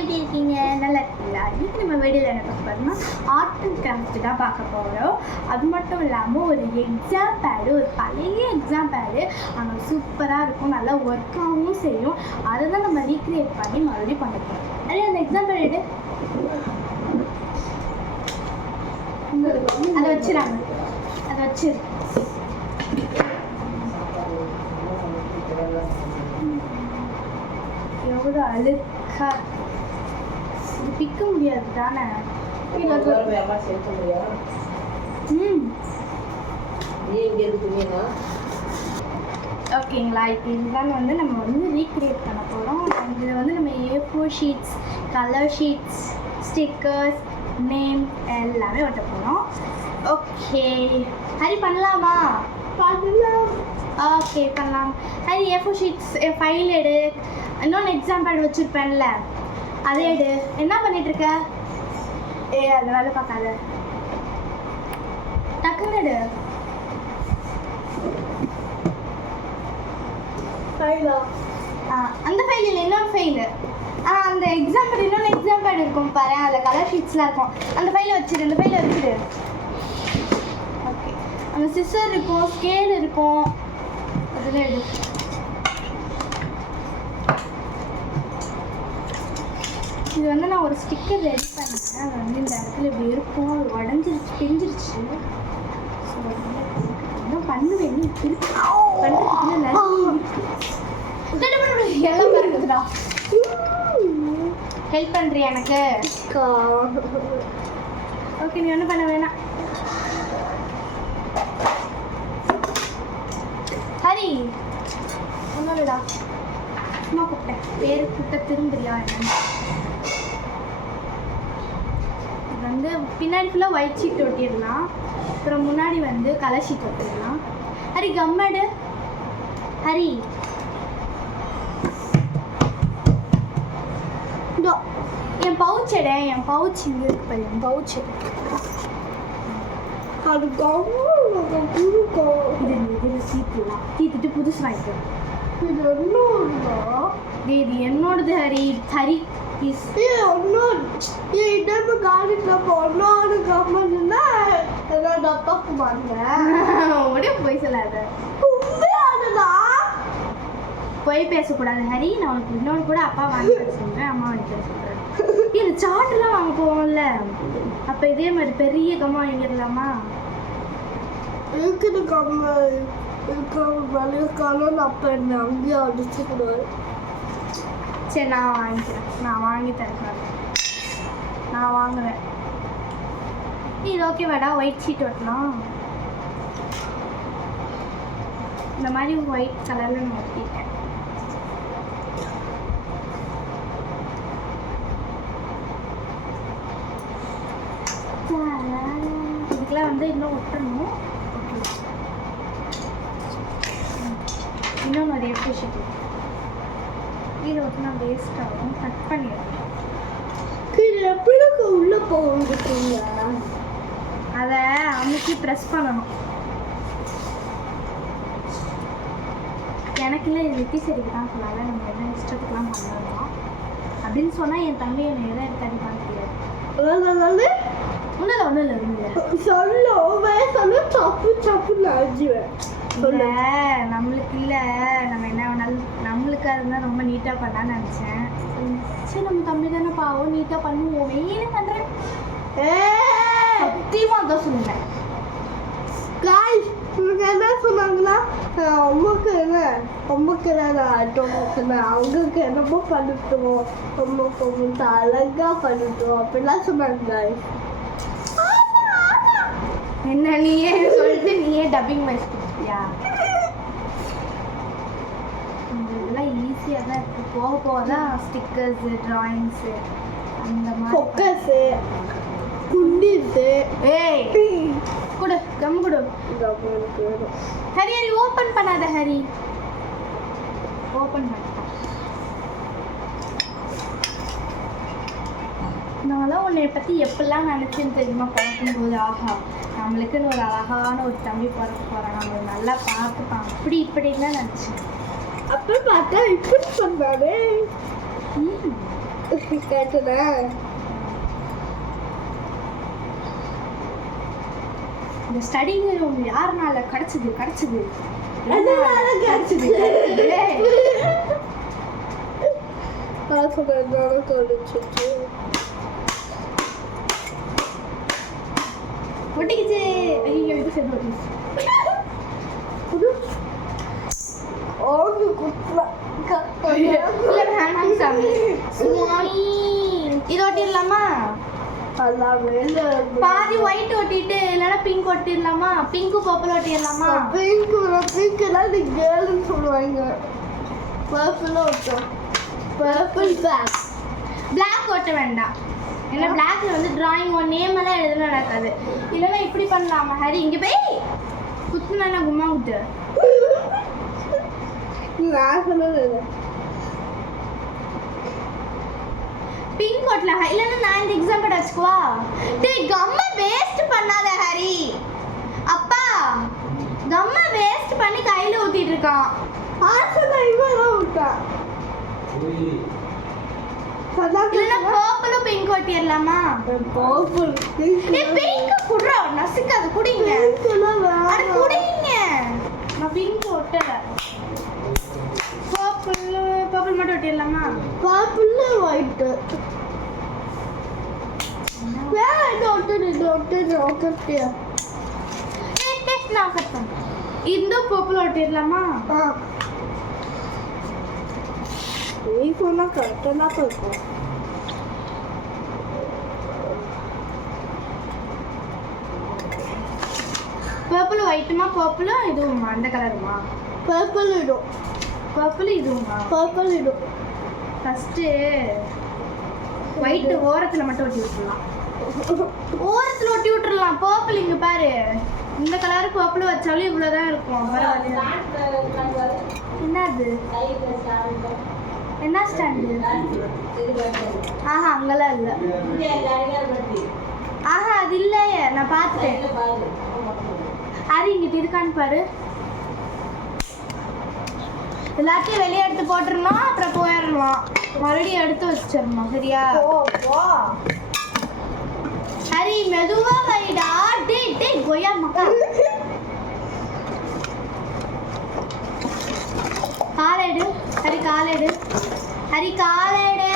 எப்படி இருக்கீங்க? நல்லா இருக்கீங்களா? இன்றைக்கி நம்ம வீடியோவில் என்ன பார்க்க போகிறோம்னா ஆர்ட் அண்ட் கிராஃப்ட் தான் பார்க்க போகிறோம். அது மட்டும் இல்லாமல் ஒரு எக்ஸாம் பேடு, ஒரு பழைய எக்ஸாம் பேடு ஆனால் சூப்பராக இருக்கும், நல்லா ஒர்க்காகவும் செய்யும். அதை தான் நம்ம ரீக்ரியேட் பண்ணி மறுபடியும் பண்ண போகிறோம். அதே அந்த எக்ஸாம் பேடு அதை வச்சுறாங்க, அதை வச்சு எவ்வளோ அழுக்கா இது பிக்க முடியாது தானே. ஓகேங்களா, இப்போ இதுதான் வந்து நம்ம வந்து ரீக்ரியேட் பண்ண போகிறோம். இதில் வந்து நம்ம A4 sheets, colour sheets, stickers, name எல்லாமே ஒட்ட போகிறோம். ஓகே ஹரி, பண்ணலாமா? பண்ணலாம். ஓகே பண்ணலாம். ஹரி, A4 ஷீட்ஸ் ஃபைல் எடு. இன்னொன்று எக்ஸாம் பேட் வச்சுருப்பேன்ல, அதே எடு. என்ன பண்ணிகிட்ருக்க? அது வேலை பார்க்காத, டக்குன்னு எடு. ஃபைலா? அந்த ஃபைல் இல்லை, இன்னொரு ஃபைலு. அந்த எக்ஸாம் பேட், இன்னொன்று எக்ஸாம் பேட் இருக்கும் பாரு, அதில் கலர் ஷீட்ஸ்லாம் இருக்கும். அந்த ஃபைலை வச்சுடு, அந்த ஃபைலை வச்சுடு. ஓகே, அந்த சிசர் இருக்கும், ஸ்கேல் இருக்கும், அதில் எடு. இது வந்து நான் ஒரு ஸ்டிக்கர் ரெடி பண்ணேன். அது வந்து இந்த இடத்துல இப்படி இருக்கும், அது உடஞ்சிருச்சு, பிஞ்சிருச்சு. ஸோ என்ன பண்ணுவேன், எல்லாம் இருக்குதுடா. ஹெல்ப் பண்ணுறியா எனக்கு? ஓகே, நீ ஒன்றும் பண்ண வேணாம். ஹரி, ஒன்றும் இல்லைடா, சும்மா கூப்பிட்டேன். பேர் கூப்பிட்ட திரும்புறியா என்னன்னு? இது வந்து பின்னாடி ஃபுல்லாக ஒயிட் ஷீட் ஒட்டிடலாம், அப்புறம் முன்னாடி வந்து கலர் ஷீட் ஒட்டிடலாம். ஹரி, கம்மடு. ஹரி, என் பவுச் எடு. என் பவுச் இங்கே இருக்கு பாரு, என் பவுச் எடு. அது இதில் சீட்டுலாம் தீத்துட்டு புதுசு வாங்கிக்கிறேன். இது என்னோடதா? இது என்னோடது ஹரி. ஹரி ப்ளீஸ். ஒன்னோட இடப்பு காலிட்டு ஒன்னோட கம்மன்னா என்னோட அப்பாவுக்கு வாங்க. உடனே போய் சொல்லாத, போய் பேசக்கூடாது ஹரி. நான் உனக்கு இன்னொன்று கூட அப்பா வாங்கி தர சொல்கிறேன், அம்மா வாங்கி தர சொல்கிறேன். இது சார்ட்லாம் வாங்க போவோம்ல, அப்போ இதே மாதிரி பெரிய கம்மா வாங்கிடலாமா? இருக்குது கம்மா இருக்காலும் அப்போ என்ன அங்கேயே அடிச்சுக்கூடாது. சரி, நான் வாங்கிக்கிறேன், நான் வாங்கி தரேன், நான் வாங்குவேன். இது ஓகேவாடா? ஒயிட் ஷீட் ஒட்டலாம். இந்த மாதிரி ஒயிட் கலரில் நான் ஒட்டிட்டேன். இதுக்கெல்லாம் வந்து இன்னும் ஒட்டணும். இன்னும் நிறைய ஷீட் இதில் ஒட்டினா வேஸ்ட் ஆகும், கட் பண்ணிடுறேன். எப்படி உள்ளே போகுங்க? அதை அமுக்கி ப்ரெஸ் பண்ணணும். எனக்கு இல்லை, இது வெட்டி சரிக்கு தான் சொன்னால நம்ம என்ன இஷ்டத்துக்குலாம் பண்ணலாம் அப்படின்னு சொன்னால் என் தம்பி என்னை எதை எடுத்து அடிப்பான்னு தெரியாது. ஒன்றும் இல்லை சொல்லு, தப்பு தப்புன்னு அழிஞ்சுவேன். இல்லை நம்மளுக்கு இல்லை, நம்ம என்ன வேணாலும் நம்மளுக்காக இருந்தால் ரொம்ப நீட்டாக பண்ணான்னு நினச்சேன். சரி, நம்ம தம்பி தானே பாவம், நீட்டாக பண்ணுவோம். ஏன்னு பண்ணுறேன்? சத்தியமாக தான் சொல்லுவேன். காய் உங்களுக்கு என்ன சொன்னாங்களா? அம்மாவுக்கு அவங்களுக்கு என்னமோ பண்ணிட்டுவோம், அம்மாவுக்கு அழகாக பண்ணிட்டுவோம் அப்படிலாம் சொன்னாங்க. என்ன நீயே சொல்லிட்டு நீயே டப்பிங் மேட்ச் கொடுத்தியா? இதெல்லாம் ஈஸியாக தான் இருக்குது. போக போக தான் ஸ்டிக்கர்ஸு, ட்ராயிங்ஸு, அந்த மாதிரி ஃபோக்கஸு, குண்டிஸு. ஏய் கொடு, கம் கொடு. ஹரி ஹரி, ஓப்பன் பண்ணாத ஹரி. ஓப்பன் பண்ணிட்டேன். நான்லாம் உன்னை பற்றி எப்படிலாம் நினச்சேன்னு தெரியுமா? பார்க்கும்போது ஆஹா, நம்மளுக்குன்னு ஒரு அழகான ஒரு தம்பி பிறக்க போகிறான், நம்மளை நல்லா பார்த்துப்பான், அப்படி இப்படின்னு தான் நினச்சேன். அப்புறம் பார்த்தா இப்படி சொன்னாரு. கேட்டுடா. இந்த ஸ்டடிங் ரூம் யாருனால கிடைச்சது அதனால கிடைச்சது ஒட்டிக்கிச்சு. ஐயோ இது சரி வேணாம் சாமி. இது ஒட்டிடலாமா? பாதி ஒயிட் ஒட்டிட்டு இல்லைன்னா பிங்க் ஒட்டிடலாமா? பிங்க்கு பர்பிள் ஒட்டிடலாமா? பிங்க் எல்லாம் நீ கேர்ள்னு சொல்லுவாங்க. பர்பிள் ஒட்டும். Purple back. பிளாக் ஒட்ட வேண்டாம். ஏன்னா பிளாக்ல வந்து டிராயிங் ஒன் நேம் எல்லாம் எழுதல நடக்காது. இல்லைன்னா இப்படி பண்ணலாமா ஹரி? இங்கே போய் குத்துனா என்ன கும்மா குத்து? நான் சொல்லல. பிங்க் ஒட்டல. இல்லைன்னா நான் இந்த எக்ஸாம்பிள் வச்சுக்குவா. டேய் கம்மை வேஸ்ட் பண்ணாத ஹரி. அப்பா கம்மை வேஸ்ட் பண்ணி கையில ஊத்திட்டு இருக்கான். ஆசை இவன் விட்டா. இல்லைன்னா பர்பிளும் பிங்க் ஒட்டிடலாமா? பர்பிள் பிங்க் குடுறா நசுக்காது. குடிங்க அது குடிங்க. நான் பிங்க் ஒட்டல. பர்பிள் மட்டும் ஒட்டிடலாமா? Purple white. நான் கட் பண்ண. இந்த பர்பிள் ஒட்டிடலாமா? நீ சொன்னா கரெக்டா தான் இருக்கும். பர்பிள் ஒயிட்டுமா? பர்பிளும் இதுவுமா? அந்த கலருமா? பர்பிள் இடும். பர்பிள் இதுவுமா? பர்பிள் இடும். ஃபர்ஸ்ட் ஒயிட் ஓரத்துல மட்டும் ஒட்டி விட்டுறலாம். ஓரத்துல ஒட்டி விட்டுறலாம். பர்பிள் இங்க பாரு. இந்த கலர் பர்பிள் வச்சாலும் இவ்வளவுதான் இருக்கும். என்னது? என்ன ஸ்டாண்டு? ஆஹா அங்கெல்லாம் இல்லை. ஆஹா அது இல்லையே, நான் பார்த்துட்டேன். அது இங்கிட்ட இருக்கான்னு பாரு. எல்லாத்தையும் வெளியே எடுத்து போட்டுருந்தோம். அப்புறம் போயிடலாம். மறுபடியும் எடுத்து வச்சிடணும். சரியா? ஹரி மெதுவா வைடா. டே கொய்யா மக்கா. காலேடு ஹரி. காலேடு ஹரி. காலேடு